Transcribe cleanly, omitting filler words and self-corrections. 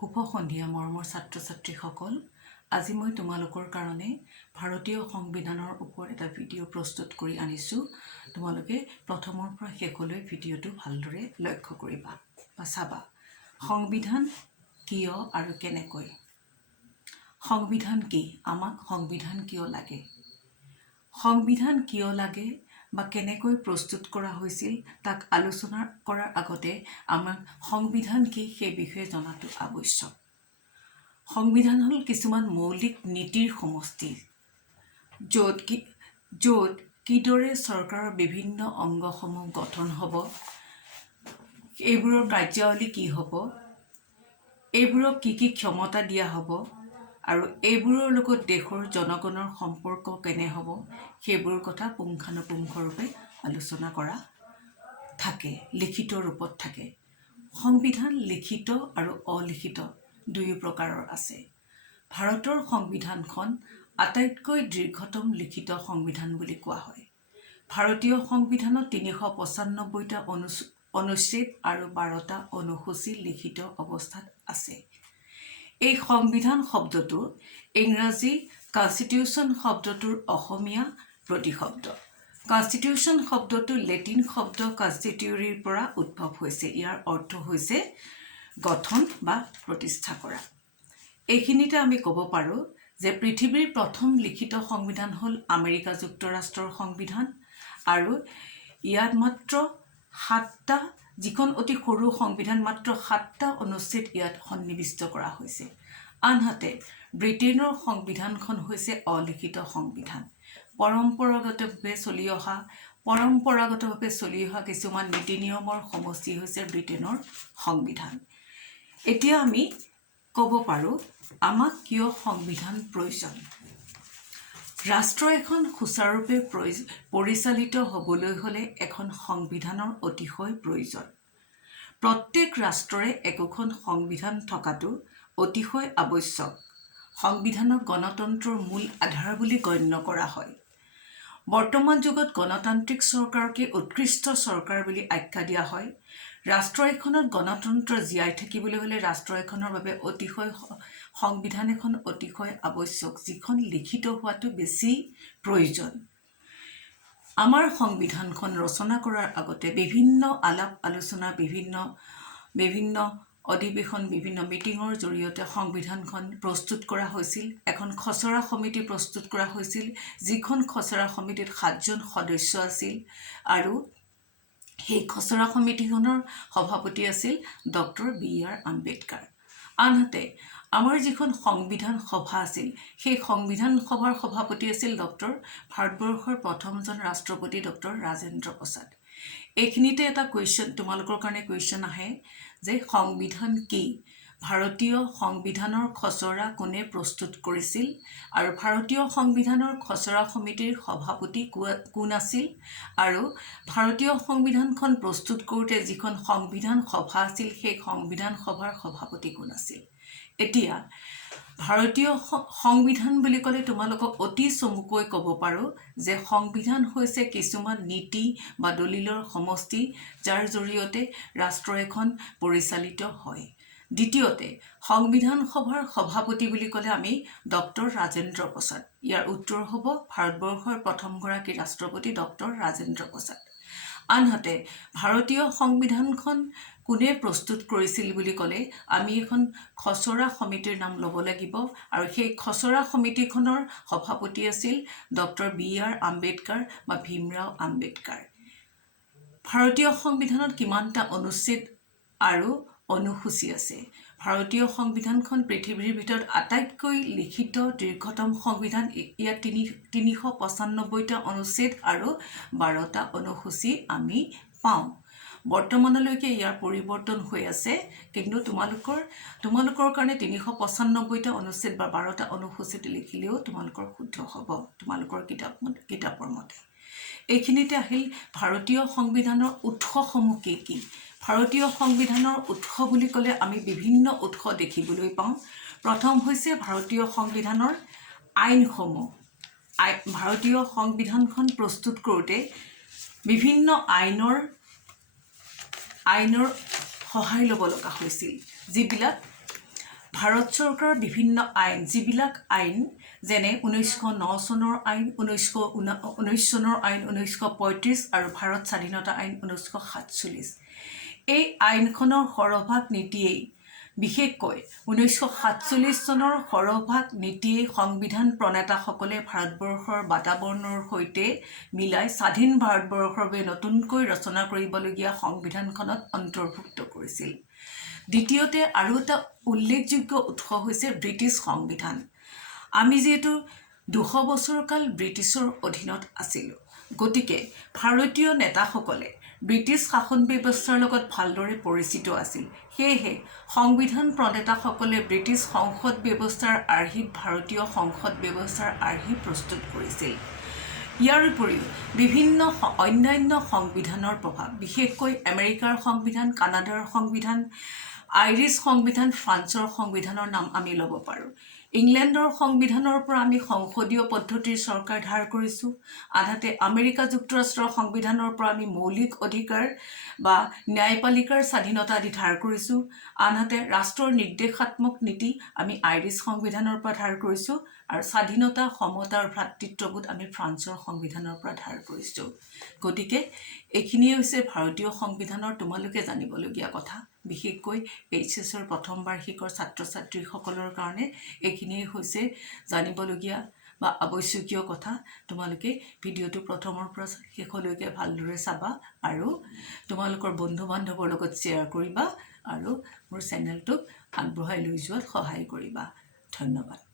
শুভ সন্ধিয়া মৰমৰ ছাত্ৰ ছাত্ৰীসকল আজি মই তোমালোকৰ কাৰণে ভাৰতীয় সংবিধানৰ ওপৰত এটা ভিডিঅ' প্ৰস্তুত কৰি আনিছোঁ তোমালোকে প্ৰথমৰ পৰা শেষলৈ ভিডিঅ'টো ভালদৰে লক্ষ্য কৰিবা বা চাবা সংবিধান কিয় আৰু কেনেকৈ সংবিধান কি আমাক সংবিধান কিয় লাগে সংবিধান কিয় লাগে বা কেনেকৈ প্ৰস্তুত কৰা হৈছিল তাক আলোচনা কৰাৰ আগতে আমাক সংবিধান কি সেই বিষয়ে জনাটো আৱশ্যক সংবিধান হল কিছুমান মৌলিক নীতিৰ সমষ্টি য'ত কিদৰে চৰকাৰৰ বিভিন্ন অংগসমূহ গঠন হ'ব এইবোৰৰ কাৰ্যাৱলী কি হ'ব এইবোৰক কি ক্ষমতা দিয়া হ'ব আৰু এইবোৰৰ লগত দেশৰ জনগণৰ সম্পৰ্ক কেনে হ'ব সেইবোৰ কথা পুংখানুপুংখৰূপে আলোচনা কৰা থাকে লিখিত ৰূপত থাকে সংবিধান লিখিত আৰু অলিখিত দুয়ো প্ৰকাৰৰ আছে ভাৰতৰ সংবিধানখন আটাইতকৈ দীৰ্ঘতম লিখিত সংবিধান বুলি কোৱা হয় ভাৰতীয় সংবিধানত 395টা অনুচ্ছেদ আৰু 12টা অনুসূচী লিখিত অৱস্থাত আছে এই সংবিধান শব্দটো ইংৰাজী কনষ্টিটিউশ্যন শব্দটোৰ অসমীয়া প্ৰতিশব্দ কনষ্টিটিউশ্যন শব্দটো লেটিন শব্দ কনষ্টিটিউৰিৰ পৰা উদ্ভৱ হৈছে ইয়াৰ অৰ্থ হৈছে গঠন বা প্ৰতিষ্ঠা কৰা এইখিনিতে আমি ক'ব পাৰো যে পৃথিৱীৰ প্ৰথম লিখিত সংবিধান হ'ল আমেৰিকা যুক্তৰাষ্ট্ৰৰ সংবিধান আৰু ইয়াত মাত্ৰ 7টা যিখন অতি সৰু সংবিধান মাত্ৰ 7টা অনুচ্ছেদ ইয়াত সন্নিৱিষ্ট কৰা হৈছে আনহাতে ব্ৰিটেইনৰ সংবিধানখন হৈছে অলিখিত সংবিধান পৰম্পৰাগতভাৱে চলি অহা কিছুমান নীতি নিয়মৰ সমষ্টি হৈছে ব্ৰিটেইনৰ সংবিধান এতিয়া আমি ক'ব পাৰো আমাক কিয় সংবিধান প্ৰয়োজন ৰাষ্ট্ৰ এখন সুচাৰুৰূপে পৰিচালিত হ'বলৈ হ'লে এখন সংবিধানৰ অতিশয় প্ৰয়োজন প্ৰত্যেক ৰাষ্ট্ৰৰে একোখন সংবিধান থকাটো অতিশয় আৱশ্যক সংবিধানক গণতন্ত্ৰৰ মূল আধাৰ বুলি গণ্য কৰা হয় বৰ্তমান যুগত গণতান্ত্ৰিক চৰকাৰকে উৎকৃষ্ট চৰকাৰ বুলি আখ্যা দিয়া হয় ৰাষ্ট্ৰ এখনত গণতন্ত্ৰ জীয়াই থাকিবলৈ হ'লে ৰাষ্ট্ৰ এখনৰ বাবে সংবিধান এখন অতিশয় আৱশ্যক যিখন লিখিত হোৱাটো বেছি প্ৰয়োজন আমাৰ সংবিধানখন ৰচনা কৰাৰ আগতে বিভিন্ন আলাপ আলোচনা বিভিন্ন অধিৱেশন বিভিন্ন মিটিঙৰ জৰিয়তে সংবিধানখন প্ৰস্তুত কৰা হৈছিল এখন খচৰা সমিতি প্ৰস্তুত কৰা হৈছিল যিখন খচৰা সমিতিত 7জন সদস্য আছিল আৰু সেই খচৰা সমিতিখনৰ সভাপতি আছিল ডক্টৰ বি.আৰ. আম্বেদকাৰ আনহাতে আমাৰ যিখন সংবিধান সভা আছিল সেই সংবিধান সভাৰ সভাপতি আছিল ভাৰতবৰ্ষৰ প্ৰথমজন ৰাষ্ট্ৰপতি ডক্টৰ ৰাজেন্দ্ৰ প্ৰসাদ এইখিনিতে এটা তোমালোকৰ কাৰণে কুৱেশ্যন আহে যে সংবিধান কি ভাৰতীয় সংবিধানৰ খচৰা কোনে প্ৰস্তুত কৰিছিল আৰু ভাৰতীয় সংবিধানৰ খচৰা সমিতিৰ সভাপতি কোন আছিল আৰু ভাৰতীয় সংবিধানখন প্ৰস্তুত কৰোঁতে যিখন সংবিধান সভা আছিল সেই সংবিধান সভাৰ সভাপতি কোন আছিল এতিয়া ভাৰতীয় সংবিধান বুলি ক'লে তোমালোকক অতি চমুকৈ ক'ব পাৰো যে সংবিধান হৈছে কিছুমান নীতি বা দলিলৰ সমষ্টি যাৰ জৰিয়তে ৰাষ্ট্ৰ এখন পৰিচালিত হয় দ্বিতীয়তে সংবিধান সভাৰ সভাপতি বুলি ক'লে আমি ডক্টৰ ৰাজেন্দ্ৰ প্ৰসাদ ইয়াৰ উত্তৰ হ'ব ভাৰতবৰ্ষৰ প্ৰথমগৰাকী ৰাষ্ট্ৰপতি ডক্টৰ ৰাজেন্দ্ৰ প্ৰসাদ আনহাতে ভাৰতীয় সংবিধানখন কোনে প্ৰস্তুত কৰিছিল বুলি ক'লে আমি এখন খচৰা সমিতিৰ নাম ল'ব লাগিব আৰু সেই খচৰা সমিতিখনৰ সভাপতি আছিল ডক্টৰ বি.আৰ. আম্বেদকাৰ বা ভীমৰাও আম্বেদকাৰ ভাৰতীয় সংবিধানত কিমানটা অনুচ্ছেদ আৰু অনুসূচী আছে ভাৰতীয় সংবিধানখন পৃথিৱীৰ ভিতৰত আটাইতকৈ লিখিত দীৰ্ঘতম সংবিধান ইয়াত 395টা অনুচ্ছেদ আৰু 12টা অনুসূচী আমি পাওঁ বৰ্তমানলৈকে ইয়াৰ পৰিৱৰ্তন হৈ আছে কিন্তু তোমালোকৰ কাৰণে 395টা অনুচ্ছেদ বা 12টা অনুসূচীত লিখিলেও তোমালোকৰ শুদ্ধ হ'ব তোমালোকৰ কিতাপৰ মতে এইখিনিতে আহিল ভাৰতীয় সংবিধানৰ উৎসসমূহ কি ভাৰতীয় সংবিধানৰ উৎস বুলি ক'লে আমি বিভিন্ন উৎস দেখিবলৈ পাওঁ প্ৰথম হৈছে ভাৰতীয় সংবিধানৰ আইনসমূহ ভাৰতীয় সংবিধানখন প্ৰস্তুত কৰোঁতে বিভিন্ন আইনৰ সহায় ল'ব লগা হৈছিল যিবিলাক ভাৰত চৰকাৰৰ বিভিন্ন আইন, যিবিলাক আইন যেনে 1909 চনৰ আইন, 1919 চনৰ আইন, 1935 আৰু ভাৰত স্বাধীনতা আইন 1947, এই আইনখনৰ সৰহভাগ নীতিয়েই, বিশেষকৈ 1947 চনৰ সৰহভাগ নীতিয়েই সংবিধান প্ৰণেতাসকলে ভাৰতবৰ্ষৰ বাতাবৰণৰ সৈতে মিলাই স্বাধীন ভাৰতবৰ্ষৰ বাবে নতুনকৈ ৰচনা কৰিবলগীয়া সংবিধানখনত অন্তৰ্ভুক্ত কৰিছিল। দ্বিতীয়তে আৰু এটা উল্লেখযোগ্য উৎস হৈছে ব্ৰিটিছ সংবিধান। আমি যিহেতু 200 বছৰ কাল ব্ৰিটিছৰ অধীনত আছিলোঁ, গতিকে ভাৰতীয় নেতাসকলে ব্ৰিটিছ শাসন ব্যৱস্থাৰ লগত ভালদৰে পৰিচিত আছিল। সেয়েহে সংবিধান প্ৰণেতাসকলে ব্ৰিটিছ সংসদ ব্যৱস্থাৰ আৰ্হিত ভাৰতীয় সংসদ ব্যৱস্থাৰ আৰ্হি প্ৰস্তুত কৰিছিল। ইয়াৰ উপৰিও বিভিন্ন অন্যান্য সংবিধানৰ প্ৰভাৱ, বিশেষকৈ আমেৰিকাৰ সংবিধান, কানাডাৰ সংবিধান, আইৰিছ সংবিধান, ফ্ৰান্সৰ সংবিধানৰ নাম আমি ল'ব পাৰোঁ। ইংলেণ্ডৰ সংবিধানৰ পৰা আমি সংসদীয় পদ্ধতিৰ চৰকাৰ ধাৰ কৰিছোঁ। আনহাতে আমেৰিকা যুক্তৰাষ্ট্ৰৰ সংবিধানৰ পৰা আমি মৌলিক অধিকাৰ বা ন্যায়পালিকাৰ স্বাধীনতা আদি ধাৰ কৰিছোঁ। আনহাতে ৰাষ্ট্ৰৰ নিৰ্দেশাত্মক নীতি আমি আইৰিছ সংবিধানৰ পৰা ধাৰ কৰিছোঁ আৰু স্বাধীনতা, সমতা আৰু ভ্ৰাতৃত্ববোধ আমি ফ্ৰান্সৰ সংবিধানৰ পৰা ধাৰ কৰিছোঁ। গতিকে এইখিনিয়ে হৈছে ভাৰতীয় সংবিধানৰ তোমালোকে জানিবলগীয়া কথা। বিশেষকৈ HSৰ প্ৰথম বাৰ্ষিকৰ ছাত্ৰ ছাত্ৰীসকলৰ কাৰণে এইখিনিয়ে হৈছে জানিবলগীয়া বা আৱশ্যকীয় কথা। তোমালোকে ভিডিঅ'টো প্ৰথমৰ পৰা শেষলৈকে ভালদৰে চাবা আৰু তোমালোকৰ বন্ধু বান্ধৱৰ লগত শ্বেয়াৰ কৰিবা আৰু মোৰ চেনেলটোক আগবঢ়াই লৈ যোৱাত সহায় কৰিবা। ধন্যবাদ।